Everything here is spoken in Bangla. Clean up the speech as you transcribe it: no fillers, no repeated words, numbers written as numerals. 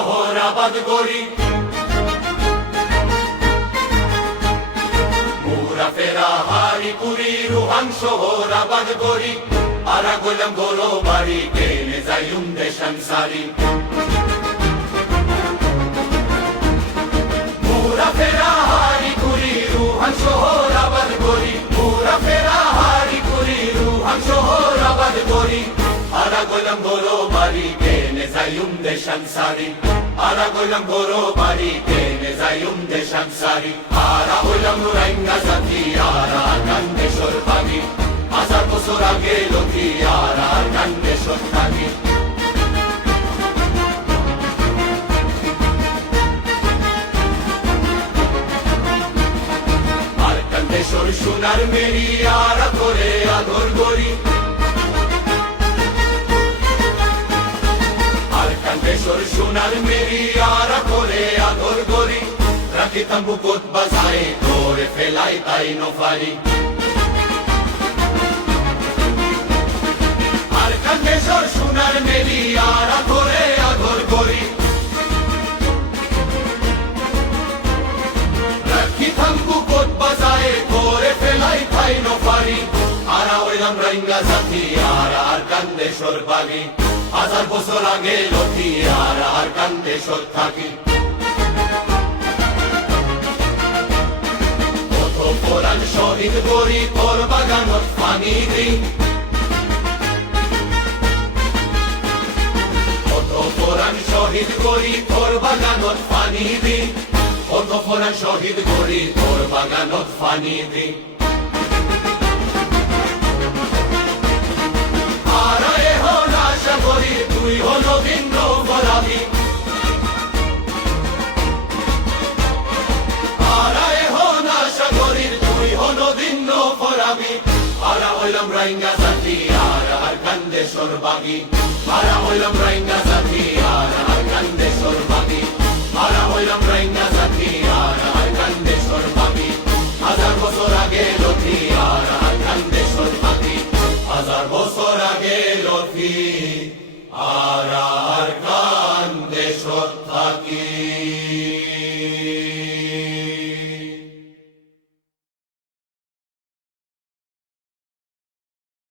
শহর আবাদ করি, মুরা ফেরা হারি পুরি রুহান শহর আবাদ করি, আরা গোলাম গরো বাড়ি কেনে যাইম দেশান সারি। মুরা ফেরা হারি পুরি রুহান শহর আবাদ করি, মুরা ফেরা হারি পুরি রুহান শহর আবাদ করি, আরা গোলাম গরো বাড়ি কেনে যাইম দেশান সারি, আরা গোলাম গরো বাড়ি কেনে যাইম দেশান সারি। আরা হইলাম নুরাইঙ্গা জাতি, আরা কান্দেশ্বর পাগি, 1000 বছর আগে লথি, আরা কান্দেশ্বর থাকি। আর কান্দেশ্বর সোনার মেরি, আরা করে আদর করি, কান্দেশ্বর সোনার মেরি, আরা করে আদর করি, রাখিতাম বুকত বাজায় করে ফেলাই তাই নফারি। আর কান্দেশ্বর সোনার মেরি, আরা করে আদর করি, রাখিতাম বুকত বাজায় করে ফেলাই তাই নফারি। আরা হইলাম রাইঙ্গা জাতি, আরা আর কান্দেশ্বর বাগি, 1000 বছর আগে লথি, আর কান্দেশ্বর থাকি। কত পুরাণ শহীদ করি তোর বাগানত পানি দি, কত পুরাণ শহীদ করি তোর বাগানত পানি দি, কত পুরাণ শহীদ করি তোর বাগানত পানি দি। তুই হলো ভিন্ন বলাবি, আরায় হন আশা করি তুই হলো ভিন্ন ফরাবি। আরা হইলাম রাইঙ্গা জাতি, আর কান্দেশ্বর বাগি, আরা হইলাম রাইঙ্গা জাতি, আর কান্দেশ্বর বাগি, আরা হইলাম রাইঙ্গা জাতি, আর কান্দেশ্বর বাগি, 1000 বছর আগে লথি, আর কান্দেশ্বর বাগি, 1000 বছর আগে লথি, আর কান্দেশ্বর থাকি।